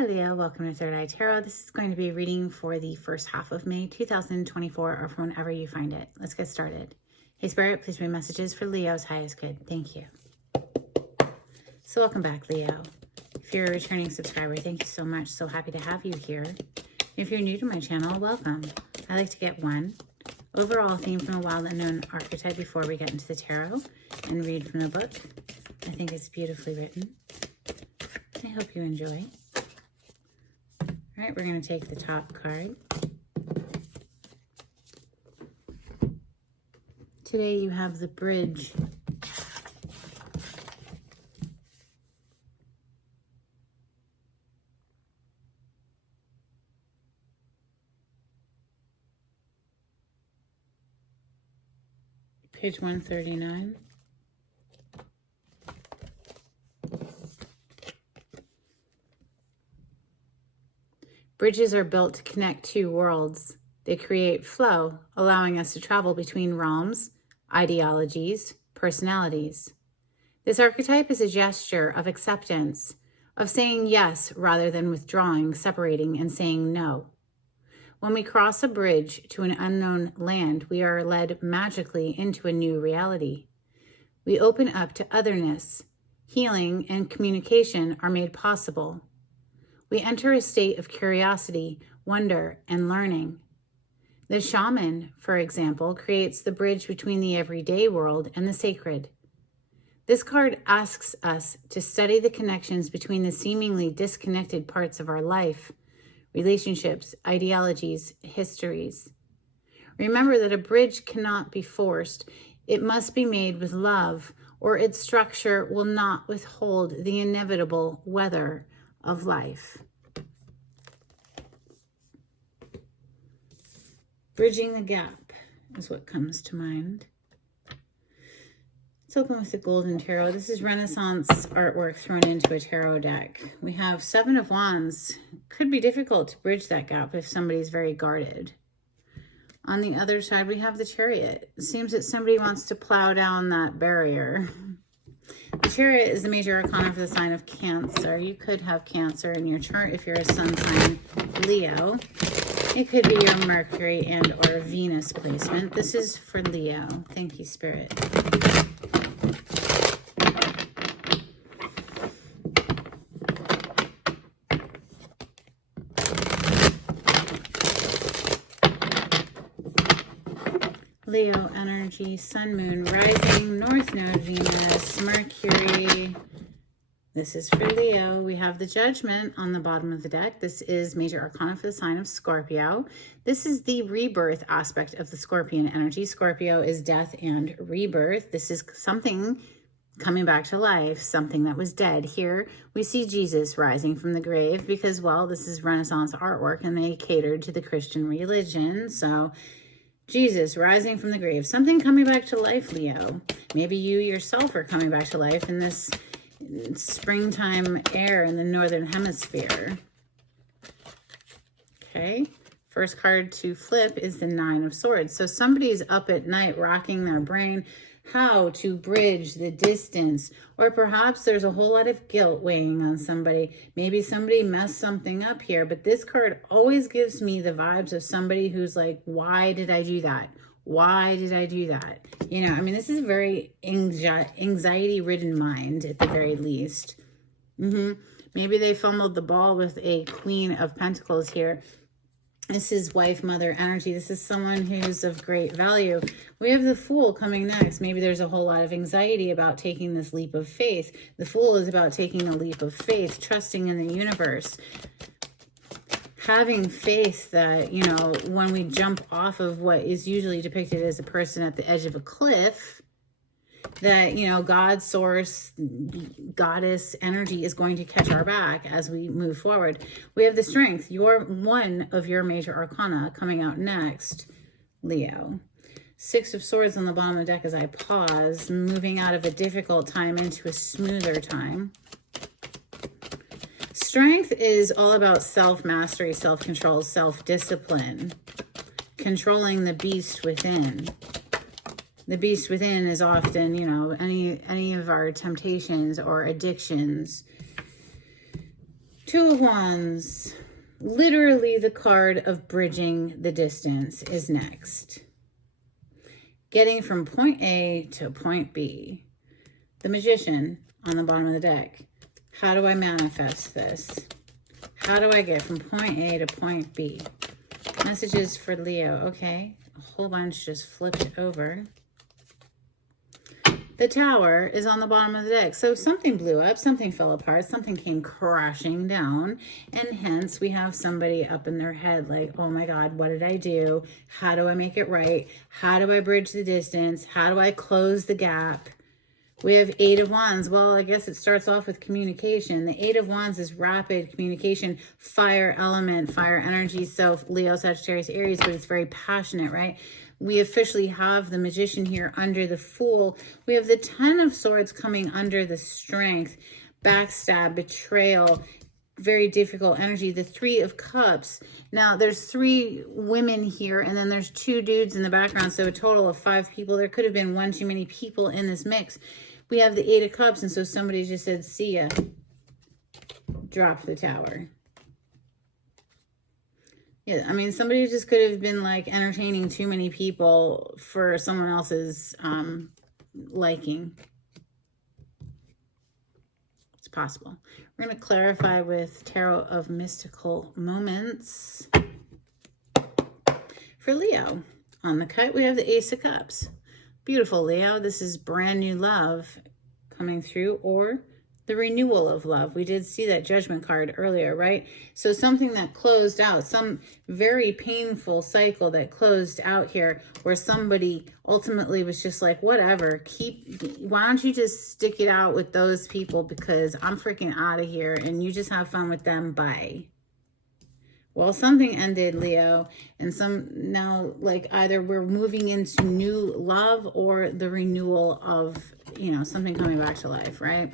Hi Leo, welcome to Third Eye Tarot. This is going to be a reading for the first half of May 2024 or from whenever you find it. Let's get started. Hey Spirit, please bring messages for Leo's highest good. Thank you. So welcome back, Leo. If you're a returning subscriber, thank you so much. So happy to have you here. If you're new to my channel, welcome. I like to get one overall theme from a wild unknown archetype before we get into the tarot and read from the book. I think it's beautifully written. I hope you enjoy. All right, we're going to take the top card. Today you have the Bridge. Page 139. Bridges are built to connect two worlds. They create flow, allowing us to travel between realms, ideologies, personalities. This archetype is a gesture of acceptance, of saying yes rather than withdrawing, separating, and saying no. When we cross a bridge to an unknown land, we are led magically into a new reality. We open up to otherness. Healing and communication are made possible. We enter a state of curiosity, wonder, and learning. The shaman, for example, creates the bridge between the everyday world and the sacred. This card asks us to study the connections between the seemingly disconnected parts of our life, relationships, ideologies, histories. Remember that a bridge cannot be forced. It must be made with love, or its structure will not withhold the inevitable weather of life. Bridging the gap is what comes to mind. Let's open with the Golden Tarot. This is Renaissance artwork thrown into a tarot deck. We have Seven of Wands. Could be difficult to bridge that gap if somebody's very guarded. On the other side, we have the Chariot. It seems that somebody wants to plow down that barrier. The Chariot is the major arcana for the sign of Cancer. You could have Cancer in your chart if you're a sun sign Leo. It could be your Mercury and or Venus placement. This is for Leo. Thank you, Spirit. Leo energy, Sun, Moon, Rising, North Node, Venus, Mercury. This is for Leo. We have the Judgment on the bottom of the deck. This is major arcana for the sign of Scorpio. This is the rebirth aspect of the Scorpion energy. Scorpio is death and rebirth. This is something coming back to life, something that was dead. Here we see Jesus rising from the grave because, well, this is Renaissance artwork and they catered to the Christian religion. So Jesus rising from the grave, something coming back to life, Leo. Maybe you yourself are coming back to life in this springtime air in the northern hemisphere. Okay, first card to flip is the Nine of Swords. So somebody's up at night racking their brain how to bridge the distance, or perhaps there's a whole lot of guilt weighing on somebody. Maybe somebody messed something up here, but this card always gives me the vibes of somebody who's like, why did I do that? Why did I do that? You know, I mean, this is a very anxiety-ridden mind at the very least. Maybe they fumbled the ball with a Queen of Pentacles here. This is wife, mother energy. This is someone who's of great value. We have the Fool coming next. Maybe there's a whole lot of anxiety about taking this leap of faith. The Fool is about taking a leap of faith, trusting in the universe. Having faith that, you know, when we jump off of what is usually depicted as a person at the edge of a cliff, that, you know, God, source, goddess energy is going to catch our back as we move forward. We have the Strength, one of your major arcana coming out next, Leo. Six of Swords on the bottom of the deck as I pause, moving out of a difficult time into a smoother time. Strength is all about self-mastery, self-control, self-discipline, controlling the beast within. The beast within is often, you know, any of our temptations or addictions Two of Wands. Literally the card of bridging the distance is next. Getting from point A to point B. The Magician on the bottom of the deck. How do I manifest this? How do I get from point A to point B? Messages for Leo. Okay, a whole bunch just flipped over. The Tower is on the bottom of the deck. So something blew up, something fell apart, something came crashing down. And hence we have somebody up in their head like, oh my God, what did I do? How do I make it right? How do I bridge the distance? How do I close the gap? We have Eight of Wands. Well, I guess it starts off with communication. The Eight of Wands is rapid communication, fire element, fire energy. So Leo, Sagittarius, Aries, but it's very passionate, right? We officially have the Magician here under the Fool. We have the Ten of Swords coming under the Strength, backstab, betrayal, very difficult energy. The Three of Cups. Now, there's 3 women here, and then there's 2 dudes in the background, so a total of 5 people. There could have been one too many people in this mix. We have the Eight of Cups, and so somebody just said, see ya. Drop the Tower. Yeah, I mean, somebody just could have been like entertaining too many people for someone else's liking. It's possible. We're going to clarify with Tarot of Mystical Moments. For Leo, on the cut, we have the Ace of Cups. Beautiful, Leo. This is brand new love coming through, or the renewal of love. We did see that Judgment card earlier, right? So something that closed out, some very painful cycle that closed out here, where somebody ultimately was just like, whatever, why don't you just stick it out with those people, because I'm freaking out of here, and you just have fun with them, bye. Well, something ended, Leo, and now like either we're moving into new love or the renewal of, you know, something coming back to life, right?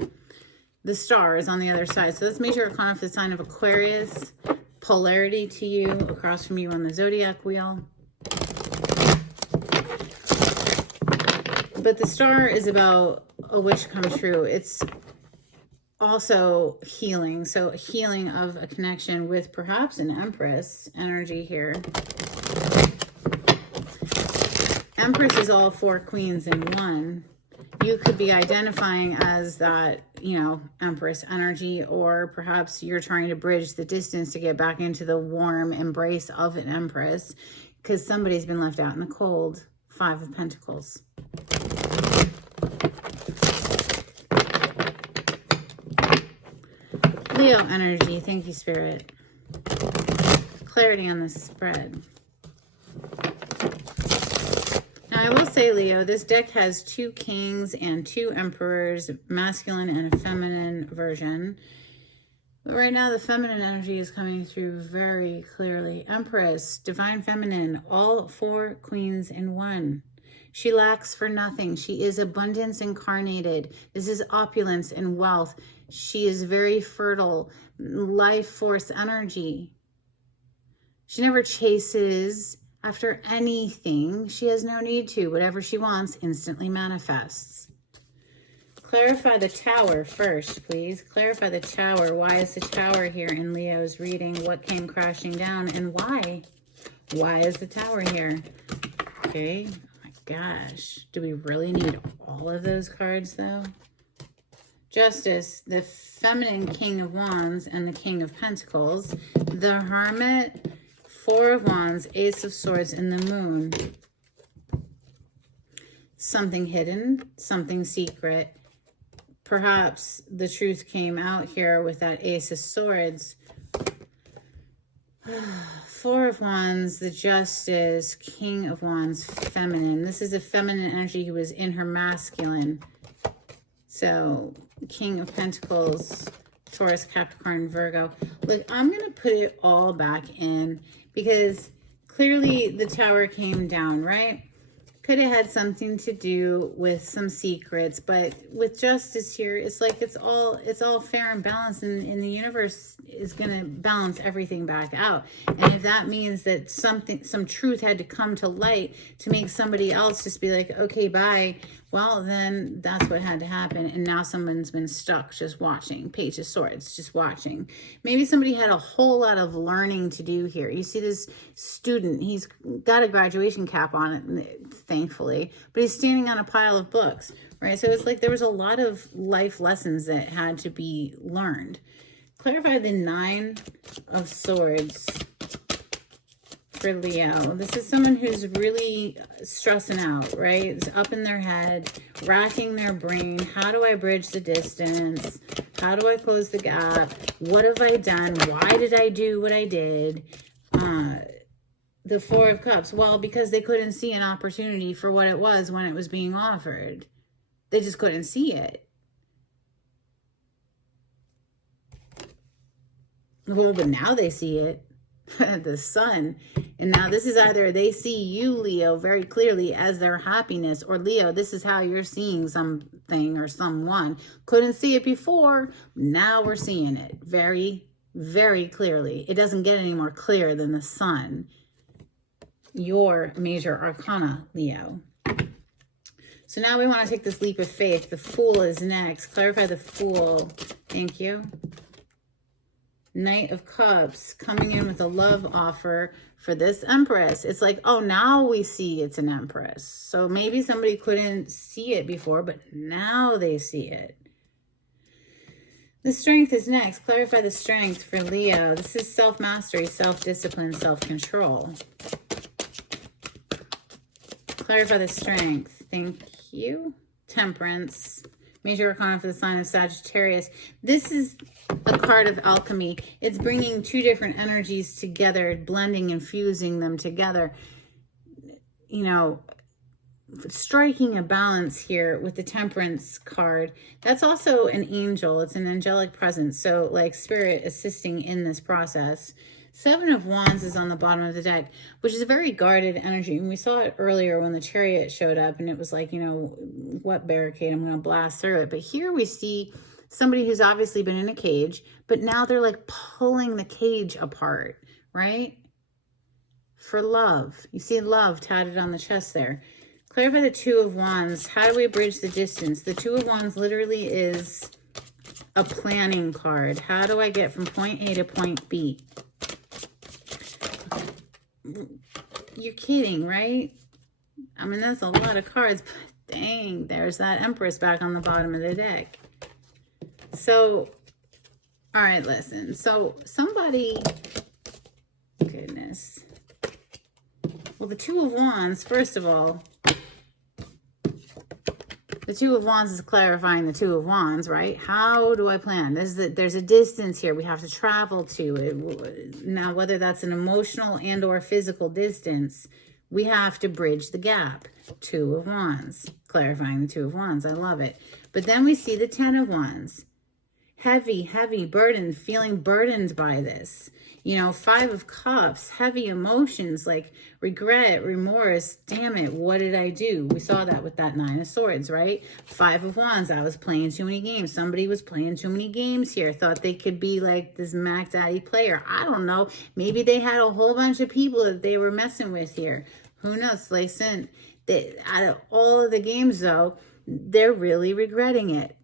The Star is on the other side. So this major arcana for the sign of Aquarius. Polarity to you, across from you on the zodiac wheel. But the Star is about a wish come true. It's also healing. So healing of a connection with perhaps an Empress energy here. Empress is all 4 queens in one. You could be identifying as that, you know, Empress energy, or perhaps you're trying to bridge the distance to get back into the warm embrace of an Empress, because somebody's been left out in the cold. 5 of Pentacles. Leo energy. Thank you, Spirit. Clarity on this spread. Now, I will say, Leo, this deck has 2 kings and 2 emperors, masculine and a feminine version. But right now, the feminine energy is coming through very clearly. Empress, divine feminine, all 4 queens in one. She lacks for nothing. She is abundance incarnated. This is opulence and wealth. She is very fertile, life force energy. She never chases after anything. She has no need to. Whatever she wants instantly manifests. Clarify the Tower first, please. Clarify the Tower. Why is the Tower here in Leo's reading? What came crashing down and why? Why is the Tower here? Okay. Oh my gosh. Do we really need all of those cards though? Justice, the feminine King of Wands and the King of Pentacles. The Hermit, 4 of Wands, Ace of Swords, and the Moon. Something hidden, something secret. Perhaps the truth came out here with that Ace of Swords. 4 of Wands, the Justice, King of Wands, feminine. This is a feminine energy who was in her masculine. So, King of Pentacles, Taurus, Capricorn, Virgo. Look, I'm going to put it all back in because clearly the Tower came down, right? Could have had something to do with some secrets, but with Justice here, it's like it's all fair and balanced, and the universe is going to balance everything back out. And if that means that some truth had to come to light to make somebody else just be like, okay, bye, Well, then that's what had to happen. And now someone's been stuck just watching. Page of Swords, just watching. Maybe somebody had a whole lot of learning to do here. You see this student, he's got a graduation cap on it, thankfully, but he's standing on a pile of books, right? So it's like there was a lot of life lessons that had to be learned. Clarify the Nine of Swords for Leo. This is someone who's really stressing out, right? It's up in their head, racking their brain. How do I bridge the distance? How do I close the gap? What have I done? Why did I do what I did? The Four of Cups. Well, because they couldn't see an opportunity for what it was when it was being offered. They just couldn't see it. Well, but now they see it. The Sun. And now this is either they see you, Leo, very clearly as their happiness, or Leo, this is how you're seeing something or someone. Couldn't see it before. Now we're seeing it very, very clearly. It doesn't get any more clear than the Sun. Your major arcana, Leo. So now we want to take this leap of faith. The Fool is next. Clarify the Fool. Thank you. Knight of Cups coming in with a love offer for this Empress. It's like, oh, now we see it's an Empress. So maybe somebody couldn't see it before, but now they see it. The Strength is next. Clarify the Strength for Leo. This is self-mastery, self-discipline, self-control. Clarify the Strength. Thank you. Temperance. Major arcana for the sign of Sagittarius. This is a card of alchemy. It's bringing two different energies together, blending and fusing them together. You know, striking a balance here with the Temperance card. That's also an angel. It's an angelic presence. So like spirit assisting in this process. Seven of Wands is on the bottom of the deck, which is a very guarded energy. And we saw it earlier when the Chariot showed up and it was like, you know, what barricade? I'm going to blast through it. But here we see somebody who's obviously been in a cage, but now they're like pulling the cage apart, right? For love. You see love tatted on the chest there. Clarify the Two of Wands. How do we bridge the distance? The Two of Wands literally is a planning card. How do I get from point A to point B? You're kidding, right? I mean, that's a lot of cards, but dang, there's that Empress back on the bottom of the deck. So, all right, listen. So somebody, goodness. Well, the Two of Wands, first of all, the Two of Wands is clarifying the Two of Wands, right? How do I plan? There's a distance here we have to travel to. Now, whether that's an emotional and or physical distance, we have to bridge the gap. Two of Wands, clarifying the Two of Wands. I love it. But then we see the Ten of Wands. Heavy, heavy burden, feeling burdened by this. You know, Five of Cups, heavy emotions like regret, remorse. Damn it, what did I do? We saw that with that Nine of Swords, right? Five of Wands, I was playing too many games. Somebody was playing too many games here. Thought they could be like this Mac Daddy player. I don't know. Maybe they had a whole bunch of people that they were messing with here. Who knows? Listen, out of all of the games, though, they're really regretting it.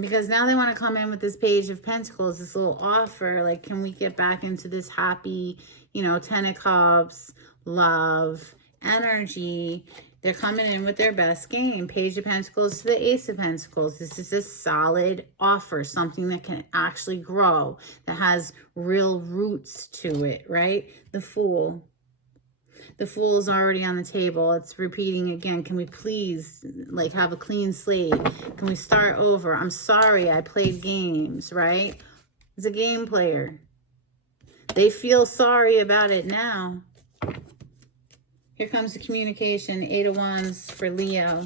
Because now they want to come in with this Page of Pentacles, this little offer, like, can we get back into this happy, you know, Ten of Cups, love, energy. They're coming in with their best game. Page of Pentacles to the Ace of Pentacles. This is a solid offer, something that can actually grow, that has real roots to it, right? The Fool. The Fool is already on the table. It's repeating again. Can we please, like, have a clean slate? Can we start over? I'm sorry I played games, right? It's a game player. They feel sorry about it now. Here comes the communication. Eight of Wands for Leo.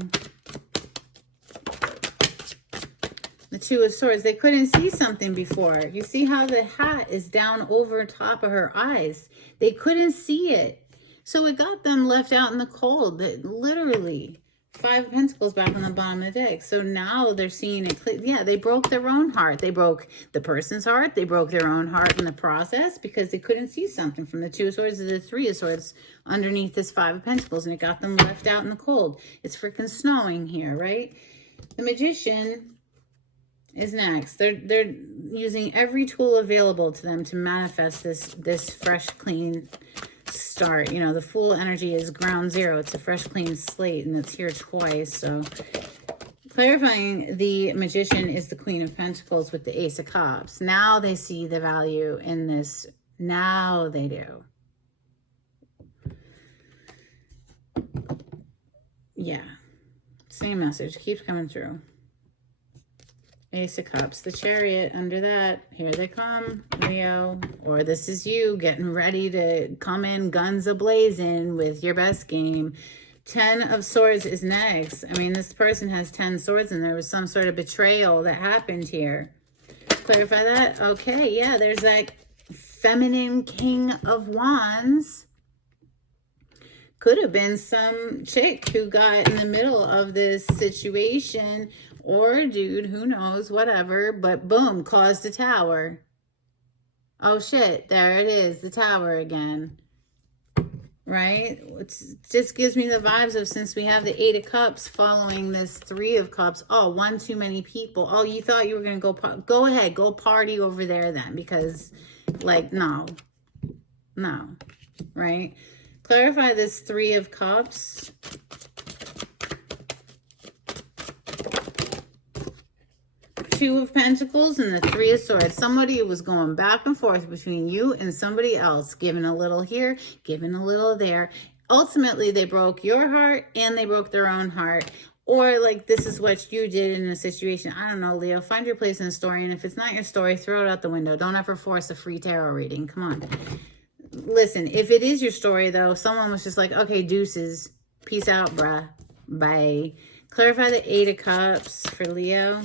The Two of Swords. They couldn't see something before. You see how the hat is down over top of her eyes? They couldn't see it. So it got them left out in the cold, literally, Five of Pentacles back on the bottom of the deck. So now they're seeing it clear. Yeah, they broke their own heart. They broke the person's heart. They broke their own heart in the process because they couldn't see something from the Two of Swords to the Three of Swords underneath this Five of Pentacles, and it got them left out in the cold. It's freaking snowing here, right? The Magician is next. They're using every tool available to them to manifest this fresh, clean start. You know, the Fool energy is ground zero. It's a fresh, clean slate, and it's here twice. So clarifying, the Magician is the Queen of Pentacles with the Ace of Cups. Now they see the value in this. Now they do. Yeah. Same message keeps coming through. Ace of Cups, the Chariot under that. Here they come, Leo. Or this is you getting ready to come in guns a-blazing with your best game. 10 of Swords is next. I mean, this person has 10 swords and there was some sort of betrayal that happened here. Clarify that? Okay, yeah, there's that feminine King of Wands. Could have been some chick who got in the middle of this situation, or a dude, who knows, whatever, but boom, caused a tower. Oh shit, there it is, the tower again. Right? It just gives me the vibes of, since we have the Eight of Cups following this Three of Cups, oh, one too many people. Oh, you thought you were going to go ahead, go party over there then, because, like, no, right? Clarify this Three of Cups. Two of Pentacles and the Three of Swords. Somebody was going back and forth between you and somebody else, giving a little here, giving a little there. Ultimately, they broke your heart and they broke their own heart. Or like, this is what you did in a situation. I don't know, Leo. Find your place in the story. And if it's not your story, throw it out the window. Don't ever force a free tarot reading. Come on. Listen, if it is your story, though, someone was just like, okay, deuces. Peace out, bruh. Bye. Clarify the Eight of Cups for Leo.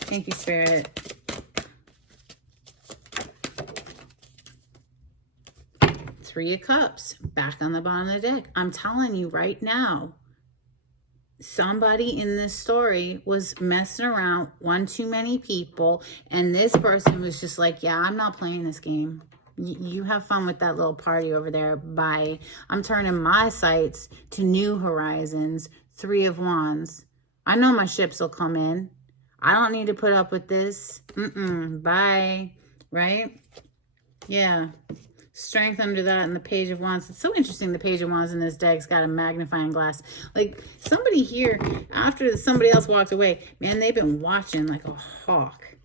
Thank you, Spirit. Three of Cups back on the bottom of the deck. I'm telling you right now, somebody in this story was messing around, one too many people, and this person was just like, yeah, I'm not playing this game. You have fun with that little party over there. Bye. I'm turning my sights to new horizons. Three of Wands. I know my ships will come in. I don't need to put up with this. Bye. Right? Yeah. Strength under that and the Page of Wands. It's so interesting, the Page of Wands in this deck's got a magnifying glass. Like, somebody here, after somebody else walked away, man, they've been watching like a hawk.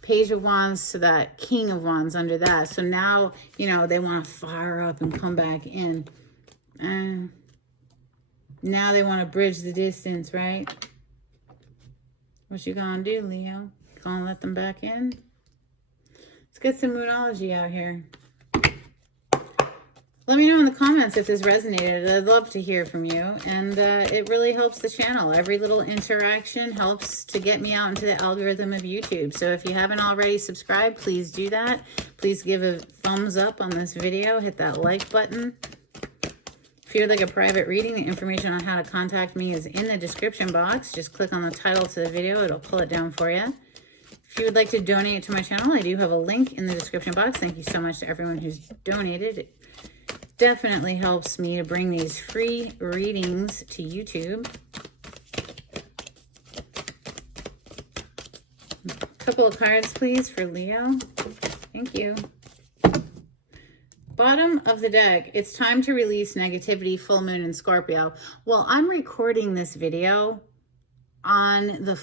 Page of Wands to that King of Wands under that. So now, you know, they want to fire up and come back in. Now they want to bridge the distance, right? What you gonna do, Leo? Gonna let them back in? Let's get some Moonology out here. Let me know in the comments if this resonated. I'd love to hear from you. And it really helps the channel. Every little interaction helps to get me out into the algorithm of YouTube. So if you haven't already subscribed, please do that. Please give a thumbs up on this video. Hit that like button. If you'd like a private reading, the information on how to contact me is in the description box. Just click on the title to the video. It'll pull it down for you. If you would like to donate to my channel, I do have a link in the description box. Thank you so much to everyone who's donated. It definitely helps me to bring these free readings to YouTube. A couple of cards, please, for Leo. Thank you. Bottom of the deck, it's time to release negativity, full moon in Scorpio. Well, I'm recording this video on the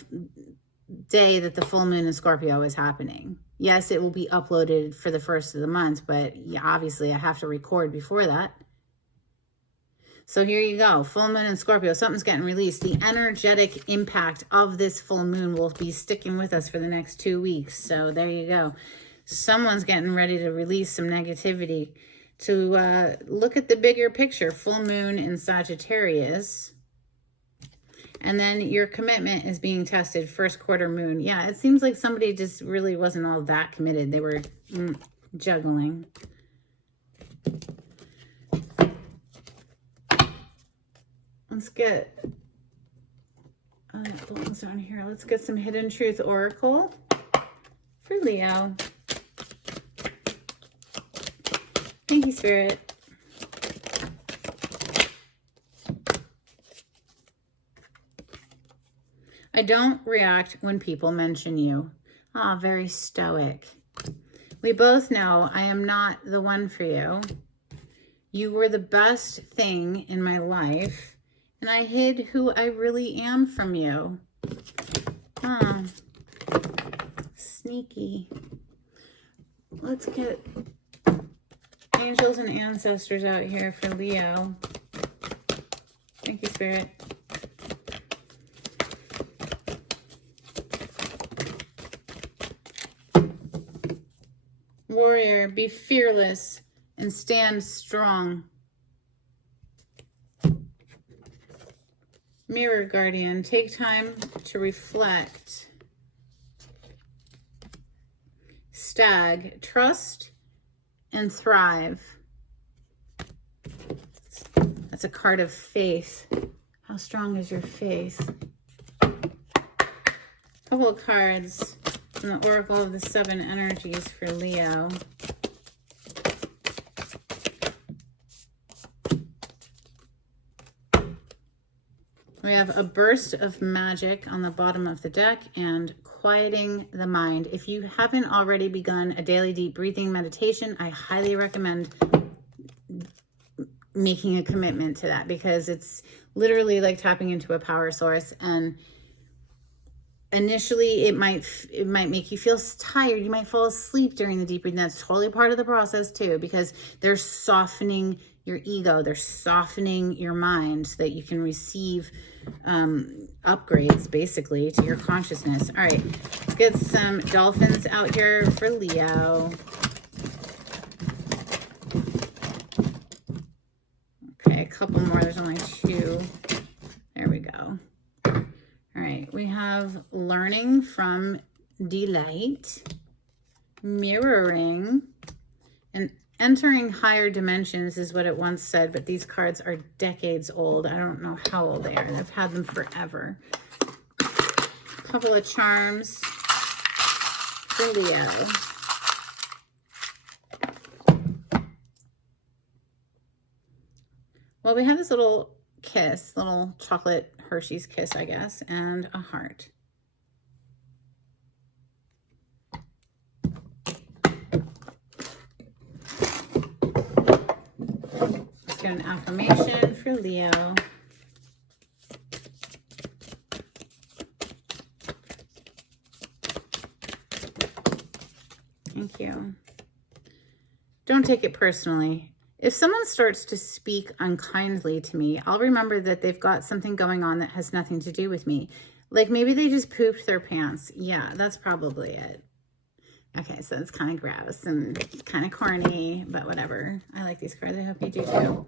day that the full moon in Scorpio is happening. Yes, it will be uploaded for the first of the month, but yeah, obviously I have to record before that. So here you go, full moon in Scorpio, something's getting released. The energetic impact of this full moon will be sticking with us for the next 2 weeks. So there you go. Someone's getting ready to release some negativity. To look at the bigger picture, full moon in Sagittarius. And then your commitment is being tested, first quarter moon. Yeah, it seems like somebody just really wasn't all that committed. They were juggling. Let's get that belongs down here. Let's get some Hidden Truth Oracle for Leo. Thank you, Spirit. I don't react when people mention you. Ah, very stoic. We both know I am not the one for you. You were the best thing in my life, and I hid who I really am from you. Ah, sneaky. Let's get angels and ancestors out here for Leo. Thank you, Spirit. Warrior, be fearless and stand strong. Mirror Guardian, take time to reflect. Stag, trust and thrive. That's a card of faith. How strong is your faith? Couple of cards from the Oracle of the Seven Energies for Leo. We have a burst of magic on the bottom of the deck and quieting the mind. If you haven't already begun a daily deep breathing meditation, I highly recommend making a commitment to that, because it's literally like tapping into a power source. And initially it might make you feel tired. You might fall asleep during the deep breathing. That's totally part of the process too, because they're softening your ego. They're softening your mind so that you can receive upgrades basically to your consciousness. All right, let's get some dolphins out here for Leo. Okay, a couple more. There's only two. There we go. All right, we have learning from delight, mirroring, and entering higher dimensions is what it once said, but these cards are decades old. I don't know how old they are. I've had them forever. A couple of charms for Leo. Well, we have this little kiss, little chocolate Hershey's kiss, I guess, and a heart. Let's get an affirmation for Leo. Thank you. Don't take it personally. If someone starts to speak unkindly to me, I'll remember that they've got something going on that has nothing to do with me. Like maybe they just pooped their pants. Yeah, that's probably it. Okay, so it's kind of gross and kind of corny, but whatever. I like these cards. I hope you do too.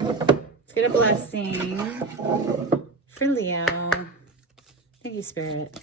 Let's get a blessing for Leo. Thank you, Spirit.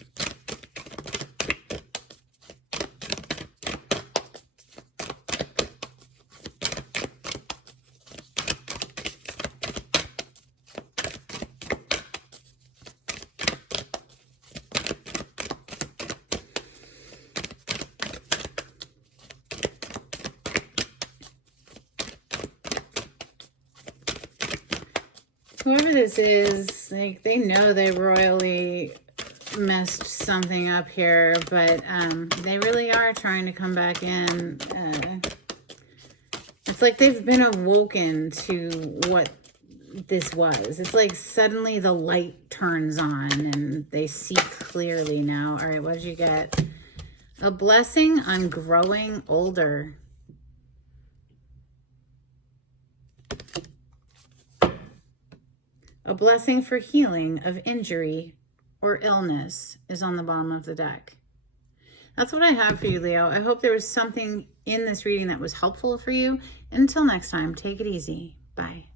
Whoever this is, like, they know they royally messed something up here, but they really are trying to come back in. It's like they've been awoken to what this was. It's like suddenly the light turns on and they see clearly now. All right, what did you get? A blessing on growing older. A blessing for healing of injury or illness is on the bottom of the deck. That's what I have for you, Leo. I hope there was something in this reading that was helpful for you. Until next time, take it easy. Bye.